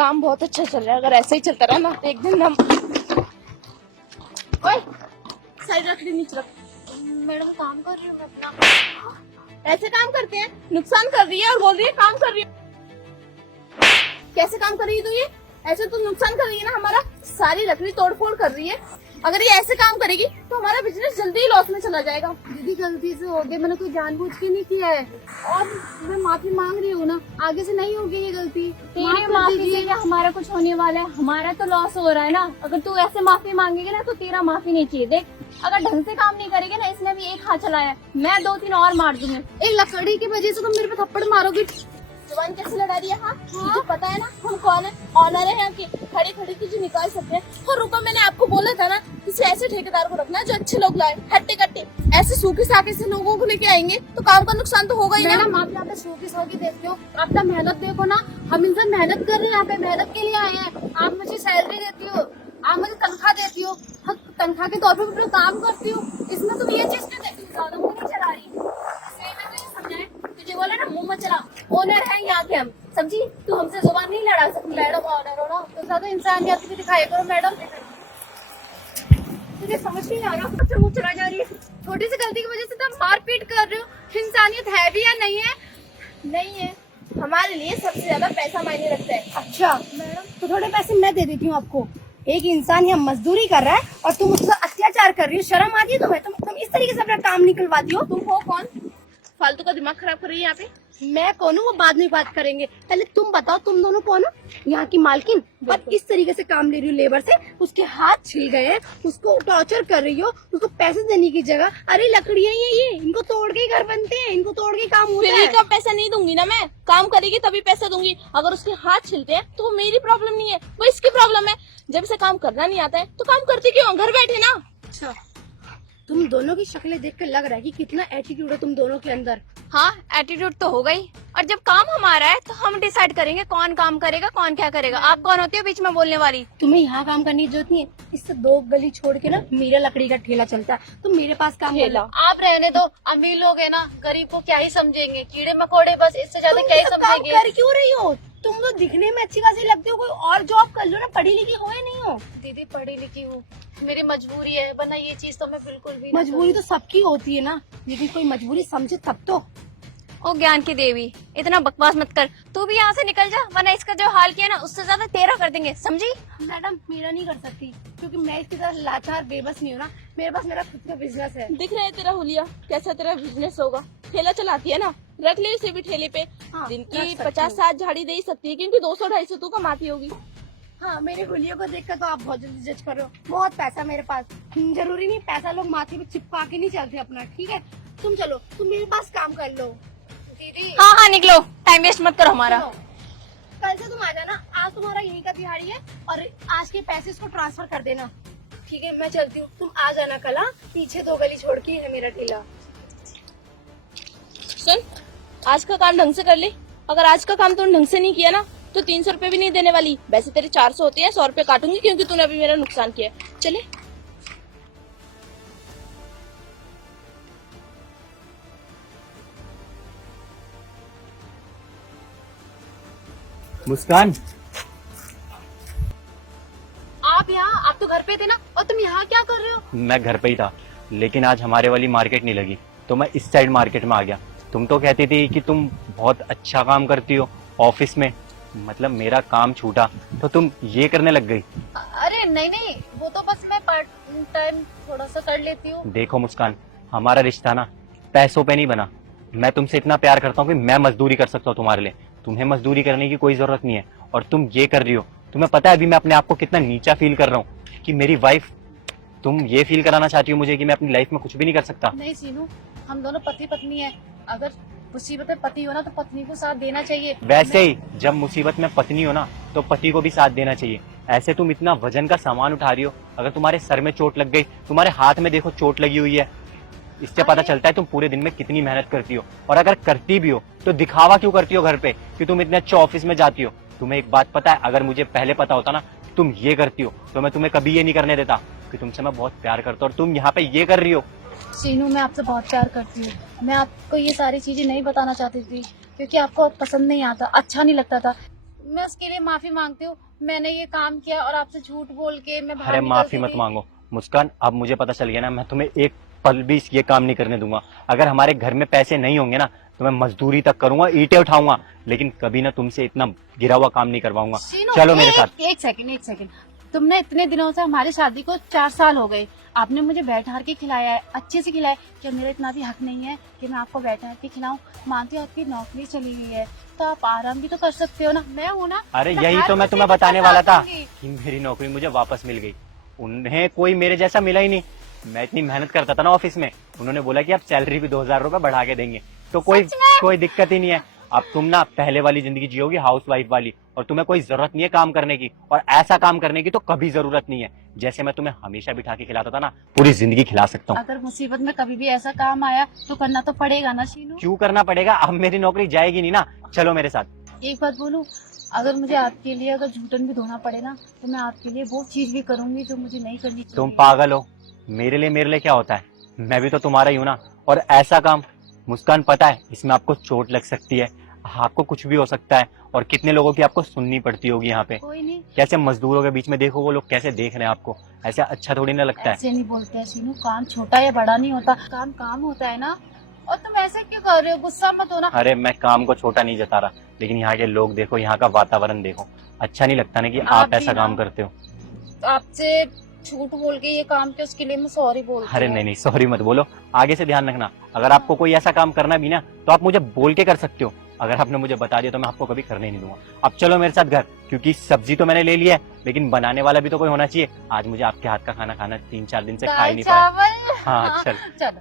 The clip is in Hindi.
काम बहुत अच्छा चल रहा है, अगर ऐसे ही चलता रहा ना तो एक दिन हम। ओए, साइड रख ली, नीचे रख। मैडम काम कर रही हूँ मैं अपना। ऐसे काम करते हैं, नुकसान कर रही है और बोल रही है काम कर रही है। कैसे काम कर रही है तू ये? ऐसे तो नुकसान कर रही है ना हमारा, सारी लकड़ी तोड़ फोड़ कर रही है। अगर ये ऐसे काम करेगी तो हमारा बिजनेस जल्दी ही लॉस में चला जाएगा। दीदी गलती से हो गया, मैंने कोई जानबूझ के नहीं किया है और मैं माफी मांग रही हूँ ना, आगे से नहीं होगी ये गलती। तेरी माफी से क्या हमारा कुछ होने वाला है? हमारा तो लॉस हो रहा है ना। अगर तू ऐसे माफी मांगेगी ना तो तेरा माफी नहीं चाहिए। देख, अगर ढंग से काम नहीं करेगी ना, इसने भी एक हाथ चलाया है, मैं 2-3 और मार दूंगी। एक लकड़ी की वजह से तुम मेरे पे थप्पड़ मारोगी। जुबान कैसे लड़ा रही है? हाँ, तुझे पता है ना हम कौन है? ऑनर है यहाँ की, खड़ी खड़ी तुझे निकाल सकते हैं। और रुपए मैंने आपको बोला था ना, किसी ऐसे ठेकेदार को रखना जो अच्छे लोग लाए, हट्टे कट्टे। ऐसे सूखे साके से लोगों को लेके आएंगे तो काम का नुकसान तो होगा ही ना। मैडम आप यहाँ पे सूखी सौखी देखते हो, अपना मेहनत देखो ना। हम इनसे मेहनत कर रहे हैं, यहाँ पे मेहनत के लिए आए हैं। आप मुझे सैलरी देती हो, आप मुझे तनख्वाह देती हो, हम तनख्वाह के तौर पर काम करती हूँ। इसमें तुम ये चीज क्यों देखती हो? ज्यादा मुंह नहीं चला रही। इसलिए मैं तुझे समझाए, तुझे बोला ना मुंह मत चला। ओनर है यहाँ के हम, समझी? तू हमसे जुबान नहीं लड़ा सकती। मैडम ऑर्डर हो ना तो ज्यादा इंसानियत भी दिखाई करो मैडम। तुझे समझ नहीं आ रहा, कब से मुंह चला जा रही है। छोटी सी गलती की वजह से तुम मारपीट कर रहे हो। इंसानियत है भी या नहीं है? नहीं है, हमारे लिए सबसे ज्यादा पैसा मायने रखता है। अच्छा मैडम, तो थोड़े पैसे मैं दे देती हूँ आपको। एक इंसान यहाँ मजदूरी कर रहा है और तुम उसका अत्याचार कर रही हो। शर्म आती है तुम्हें? तुम इस तरीके से अपना काम निकलवाती हो। तुम हो कौन? फालतू का दिमाग खराब कर रही है यहाँ पे। मैं कौन हूँ वो बाद में बात करेंगे, पहले तुम बताओ तुम दोनों कौन हो? यहाँ की मालकिन। और इस तरीके से काम ले रही हो लेबर से, उसके हाथ छिल गए हैं, उसको टॉर्चर कर रही हो, उसको पैसे देने की जगह। अरे लकड़ियाँ ये इनको तोड़ के ही घर बनते हैं, इनको तोड़ के काम होता फ्री है। का पैसा नहीं दूंगी ना मैं, काम करेगी तभी पैसा दूंगी। अगर उसके हाथ छिलते हैं तो वो मेरी प्रॉब्लम नहीं है, वो इसकी प्रॉब्लम है। जब से काम करना नहीं आता है तो काम करती क्यों? घर बैठे ना। अच्छा, तुम दोनों की शक्लें देख कर लग रहा है कि कितना एटीट्यूड है तुम दोनों के अंदर। हाँ, एटीट्यूड तो हो गई। और जब काम हमारा है तो हम डिसाइड करेंगे कौन काम करेगा, कौन क्या करेगा। आप कौन होती हो बीच में बोलने वाली? तुम्हें यहाँ काम करने की जरूरत नहीं है। इससे 2 गली छोड़ के ना मेरा लकड़ी का ठेला चलता है, तुम मेरे पास काम कर लो। आप रहने दो, अमीर लोग है ना, गरीब को क्या ही समझेंगे, कीड़े मकोड़े बस, इससे ज्यादा क्या ही तुम ये सब काम समझेंगे। कर क्यों रही हो? तुम तो दिखने में अच्छी खासी लगती हो, कोई और जॉब कर लो ना, पढ़ी लिखी हो या नहीं हो? दीदी पढ़ी लिखी हूँ, मेरी मजबूरी है, वरना ये चीज तो मैं बिल्कुल भी नहीं मजबूरी तो सबकी होती है ना, लेकिन कोई मजबूरी समझे तब तो। ओ ज्ञान की देवी, इतना बकवास मत कर। तू भी यहाँ से निकल जा, वरना इसका जो हाल किया ना उससे ज्यादा तेरा कर देंगे, समझी? मैडम मेरा नहीं कर सकती, क्योंकि मैं इसकी तरह लाचार बेबस नहीं हूँ ना। मेरे पास मेरा खुद का बिजनेस है। दिख रहा है तेरा हुलिया, कैसा तेरा बिजनेस होगा। ठेला चलाती है ना, रख ले उसे भी ठेले पे। हाँ, दिन रख की सकती 50-60 झाड़ी दे ही सकती है, क्योंकि 200-250 तू कमाती होगी। हाँ, मेरे हुलियों को देखकर तो आप बहुत जल्दी जज कर रहे हो। बहुत पैसा मेरे पास। जरूरी नहीं पैसा लोग माथे पे चिपका के नहीं चलते अपना, ठीक है? तुम चलो, तुम मेरे पास काम कर लो। दीदी। हाँ हाँ निकलो, टाइम वेस्ट मत करो हमारा। सुनो, कल से तुम आ जाना, आज तुम्हारा यहीं का दिहाड़ी है और आज के पैसे इसको ट्रांसफर कर देना, ठीक है? मैं चलती हूँ, तुम आ जाना कल। हाँ, पीछे 2 गली छोड़ के है मेरा ठेला। सुन, आज का काम ढंग से कर ले। अगर आज का काम तूने ढंग से नहीं किया ना तो 300 रुपए भी नहीं देने वाली। वैसे तेरे 400 होते हैं, 100 रुपए काटूंगी क्योंकि तूने अभी मेरा नुकसान किया है। चले। मुस्कान, आप तो घर पे थे ना, और तुम यहाँ क्या कर रहे हो? मैं घर पे ही था, लेकिन आज हमारे वाली मार्केट नहीं लगी तो मैं इस साइड मार्केट में आ गया। तुम तो कहती थी कि तुम बहुत अच्छा काम करती हो ऑफिस में, मतलब मेरा काम छूटा तो तुम ये करने लग गई। अरे नहीं नहीं, वो तो बस मैं पार्ट टाइम थोड़ा सा कर लेती हूँ। देखो मुस्कान, हमारा रिश्ता ना पैसों पे नहीं बना। मैं तुमसे इतना प्यार करता हूँ कि मैं मजदूरी कर सकता हूँ तुम्हारे लिए। तुम्हें मजदूरी करने की कोई जरूरत नहीं है और तुम ये कर रही हो। तुम्हें पता है अभी मैं अपने आप को कितना नीचा फील कर रहा हूँ कि मेरी वाइफ, तुम ये फील कराना चाहती हो मुझे कि मैं अपनी लाइफ में कुछ भी नहीं कर सकता। नहीं सीनू, हम दोनों पति पत्नी है। अगर मुसीबत में पति हो ना तो पत्नी को साथ देना चाहिए। वैसे ही जब मुसीबत में पत्नी हो ना तो पति को भी साथ देना चाहिए। ऐसे तुम इतना वजन का सामान उठा रही हो, अगर तुम्हारे सर में चोट लग गई, तुम्हारे हाथ में देखो चोट लगी हुई है, इससे पता चलता है तुम पूरे दिन में कितनी मेहनत करती हो। और अगर करती भी हो तो दिखावा क्यों करती हो घर पे कि तुम इतने अच्छे ऑफिस में जाती हो। तुम्हें एक बात पता है, अगर मुझे पहले पता होता ना तुम ये करती हो तो मैं तुम्हें कभी ये नहीं करने देता कि तुमसे मैं बहुत प्यार करता हूँ और तुम यहाँ पे ये कर रही हो। सीनू, मैं आपसे बहुत प्यार करती हूँ। मैं आपको ये सारी चीजें नहीं बताना चाहती थी क्योंकि आपको पसंद नहीं आता, अच्छा नहीं लगता था। मैं उसके लिए माफी मांगती हूँ। मैंने ये काम किया और आपसे झूठ बोल के मैं बाहर अरे निकल माफी गई मत थी। मांगो मुस्कान, अब मुझे पता चल गया ना, मैं तुम्हें एक पल भी ये काम नहीं करने दूंगा। अगर हमारे घर में पैसे नहीं होंगे ना तो मैं मजदूरी तक करूंगा, ईंटें उठाऊंगा, लेकिन कभी ना तुमसे इतना गिरा हुआ काम नहीं करवाऊंगा। शीनू, चलो मेरे एक- साथ। एक सेकंड, एक सेकंड। तुमने इतने दिनों से, हमारी शादी को 4 साल हो गए, आपने मुझे बैठार के खिलाया है, अच्छे से खिलाया है। क्या मेरा इतना भी हक नहीं है कि मैं आपको बैठार के खिलाऊं? मानती हूँ आपकी नौकरी चली गई है तो आप आराम भी तो कर सकते हो ना। मैं हूँ ना। अरे मैं यही हर तो मैं किसी तुम्हें के बताने साथ वाला था दूंगी। कि मेरी नौकरी मुझे वापस मिल गई। उन्हें कोई मेरे जैसा मिला ही नहीं। मैं इतनी मेहनत करता था ना ऑफिस में, उन्होंने बोला कि आप सैलरी भी 2000 रुपए बढ़ा के देंगे, तो कोई दिक्कत ही नहीं है। अब तुम ना पहले वाली जिंदगी जियोगी, हाउस वाइफ वाली, और तुम्हें कोई जरूरत नहीं है काम करने की, और ऐसा काम करने की तो कभी जरूरत नहीं है। जैसे मैं तुम्हें हमेशा बिठा के खिलाता था ना, पूरी जिंदगी खिला सकता हूँ। अगर मुसीबत में कभी भी ऐसा काम आया तो करना तो पड़ेगा ना शीनू। क्यों करना पड़ेगा? अब मेरी नौकरी जाएगी नहीं ना। चलो मेरे साथ। एक बात बोलूं, अगर मुझे आपके लिए अगर झूठन भी धोना पड़े ना तो मैं आपके लिए वो चीज भी करूंगी जो मुझे नहीं करनी चाहिए। तुम पागल हो। मेरे लिए क्या होता है? मैं भी तो तुम्हारा ही हूं ना। और ऐसा काम मुस्कान, पता है इसमें आपको चोट लग सकती है, आपको कुछ भी हो सकता है, और कितने लोगों की आपको सुननी पड़ती होगी यहाँ पे। कोई नहीं, कैसे मजदूरों के बीच में देखो वो लोग कैसे देख रहे हैं आपको, ऐसे अच्छा थोड़ी ना लगता है। ऐसे नहीं बोलते हैं शीनू। काम छोटा या बड़ा नहीं होता, काम काम होता है ना। और तुम ऐसे क्यों कर रहे हो? गुस्सा मत होना। अरे मैं काम को छोटा नहीं जता रहा, लेकिन यहाँ के लोग देखो, यहाँ का वातावरण देखो, अच्छा नहीं लगता ना कि आप आप भी ऐसा ना। काम करते हो। आपसे झूठ बोल के ये काम किया, उसके लिए मैं सॉरी बोलती अरे हूँ। नहीं सॉरी मत बोलो, आगे से ध्यान रखना। अगर आपको कोई ऐसा काम करना भी ना तो आप मुझे बोल के कर सकते हो। अगर आपने मुझे बता दिया तो मैं आपको कभी करने ही नहीं दूंगा। अब चलो मेरे साथ घर, क्योंकि सब्जी तो मैंने ले लिया है, लेकिन बनाने वाला भी तो कोई होना चाहिए। आज मुझे आपके हाथ का खाना खाना 3-4 दिन से खा ही दाल नहीं पाया। चावल। हाँ चल। चलो।